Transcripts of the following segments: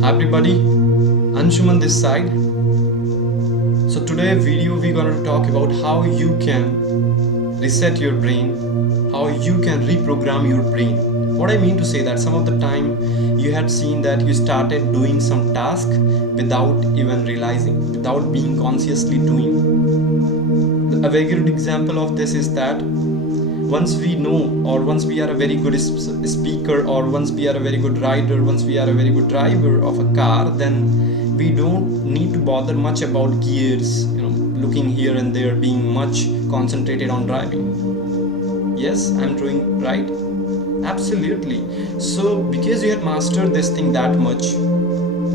Hi everybody, Anshuman this side. So today video we're going to talk about how you can reset your brain, how you can reprogram your brain. What I mean to say that some of the time you had seen that you started doing some task without even realizing, without being consciously doing. A very good example of this is that once we know, or once we are a very good speaker, or once we are a very good rider, once we are a very good driver of a car, then we don't need to bother much about gears, looking here and there, being much concentrated on driving. Yes, I'm doing right? Absolutely. So because you have mastered this thing that much,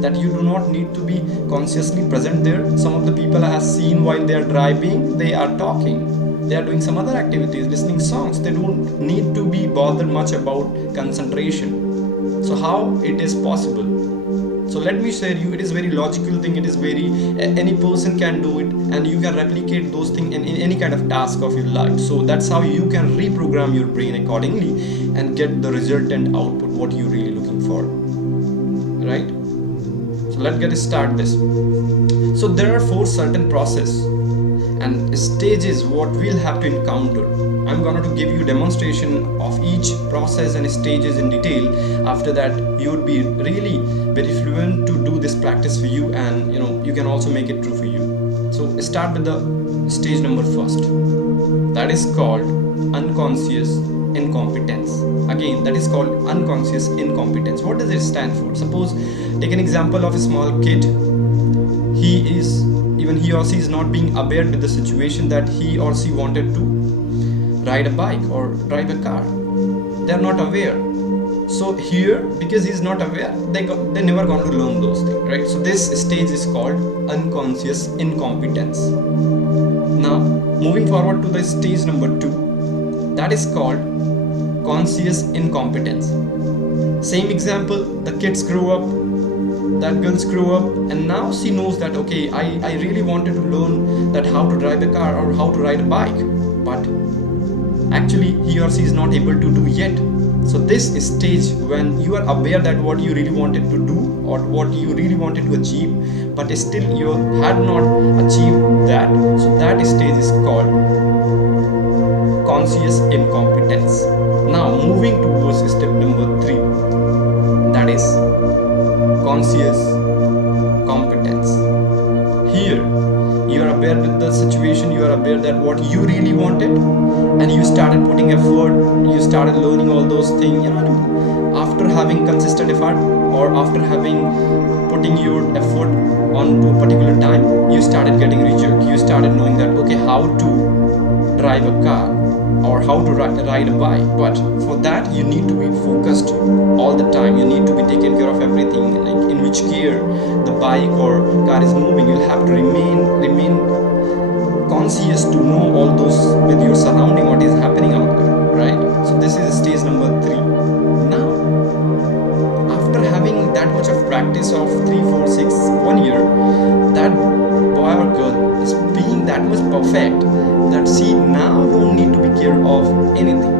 that you do not need to be consciously present there. Some of the people I have seen while they are driving, they are talking, they are doing some other activities, listening songs. They don't need to be bothered much about concentration. So how it is possible? So let me share you, it is very logical thing, it is very, any person can do it, and you can replicate those things in any kind of task of your life. So that's how you can reprogram your brain accordingly and get the resultant output what you're really looking for, right? So let's get started this. So there are 4 certain process and stages what we'll have to encounter. I'm going to give you demonstration of each process and stages in detail. After that you would be really very fluent to do this practice for you, and you can also make it true for you. So start with the stage number first, that is called unconscious incompetence. Again, that is called unconscious incompetence. What does it stand for? Suppose, take an example of a small kid. He or she is not being aware with the situation that he or she wanted to ride a bike or drive a car. They are not aware. So here, because he is not aware, they never going to learn those things, right? So this stage is called unconscious incompetence. Now moving forward to the stage number 2, that is called conscious incompetence. Same example, the kids grow up, that girls grow up, and now she knows that okay, I really wanted to learn that how to drive a car or how to ride a bike, but actually he or she is not able to do yet. So this stage when you are aware that what you really wanted to do or what you really wanted to achieve, but still you had not achieved that, so that stage is called conscious incompetence. Now moving towards step number 3, that is conscious competence. Here you are aware with the situation, you are aware that what you really wanted, and you started putting effort, you started learning all those things, after having consistent effort, or after having putting your effort onto a particular time, you started getting result. You started knowing that okay, how to drive a car or how to ride a bike, but for that you need to be focused all the time. You need to be taking care of everything, like in which gear the bike or car is moving. You'll have to remain conscious to know all those with your surrounding, what is happening out there, right? So this is stage number 3. Now after having that much of practice of 3, 4, 6, 1 year, that boy or girl is being that much perfect that she now don't need to be care of anything.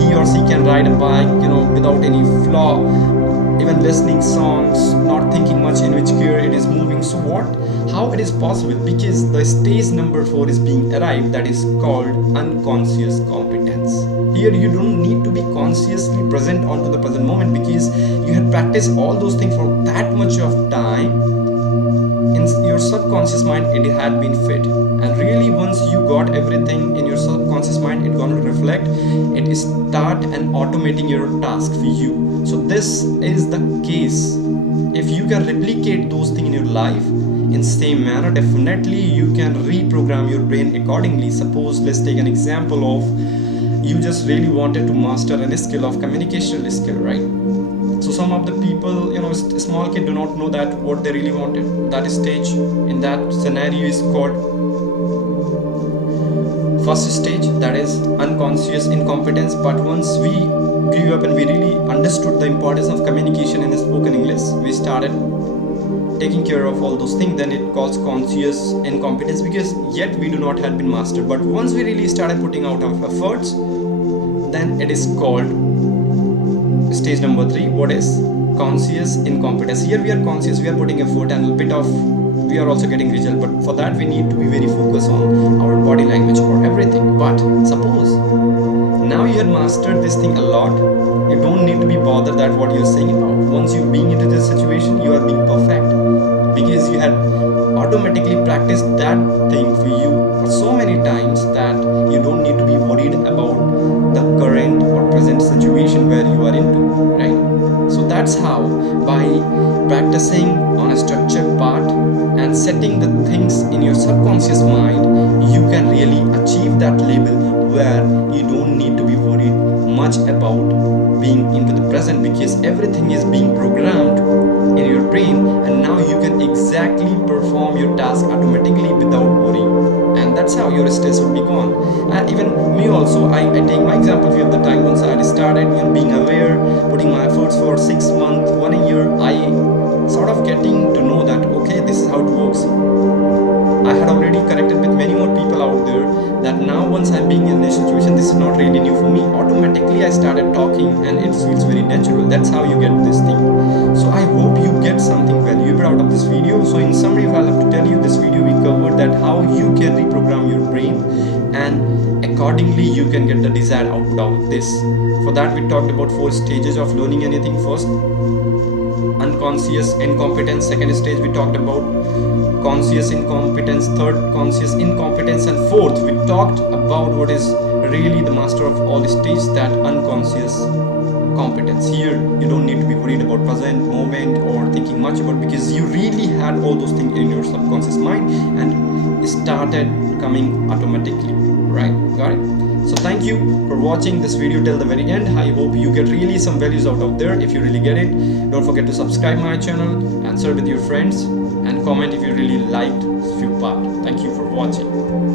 He or she can ride a bike, without any flaw, even listening songs, not thinking much in which gear it is moving. So how it is possible? Because the stage number 4 is being arrived, that is called unconscious competence. Here you don't need to be consciously present onto the present moment, because you had practiced all those things for that much of time. In your subconscious mind it had been fit, and really once you got everything in your subconscious mind, it's going to reflect, it is start and automating your task for you. So this is the case. If you can replicate those things in your life in same manner, definitely you can reprogram your brain accordingly. Suppose let's take an example of you just really wanted to master a skill of communication skill, right? So some of the people, small kid do not know that what they really wanted. That stage in that scenario is called first stage, that is unconscious incompetence. But once we grew up and we really understood the importance of communication in spoken English, we started taking care of all those things, then it calls conscious incompetence, because yet we do not have been mastered. But once we really started putting out our efforts, then it is called stage number 3, what is conscious incompetence. Here we are conscious, we are putting effort and a bit of, we are also getting result, but for that we need to be very focused on our body language or everything. But suppose now you have mastered this thing a lot, you don't need to be bothered that what you're saying about. Once you being into this situation, you are being perfect because you had automatically practiced that thing for you for so many times that you don't need to be worried about the current or present situation where you are into, right? So that's how, by practicing on a structured part and setting the things in your subconscious mind, you can really achieve that level where you don't need to be worried much about being into the present, because everything is being programmed in your brain, and now you can exactly perform your task automatically without worry, and that's how your stress will be gone. And even me also, I take my example here. At the time once I started, being aware, putting my efforts for 6 months, 1 year, I sort of getting to know that okay, this is how it works. I had already connected with many more people out there, that now once I'm being in this situation, this is not really new for me. Automatically I started talking and it feels very natural. That's how you get this thing. So I hope you get something valuable out of this video. So in summary, if I'll have to tell you, this video we covered that how you can reprogram your brain and accordingly you can get the desired output out of this. For that we talked about 4 stages of learning anything. First, unconscious incompetence. Second stage we talked about conscious incompetence. Third, conscious incompetence. And fourth, we talked about what is really the master of all the stages, that unconscious competence. Here you don't need to be worried about present moment or thinking much about, because you really had all those things in your subconscious mind and it started coming automatically, right? Got it? So thank you for watching this video till the very end. I hope you get really some values out of there. If you really get it, don't forget to subscribe my channel and share with your friends and comment if you really liked this few part. Thank you for watching.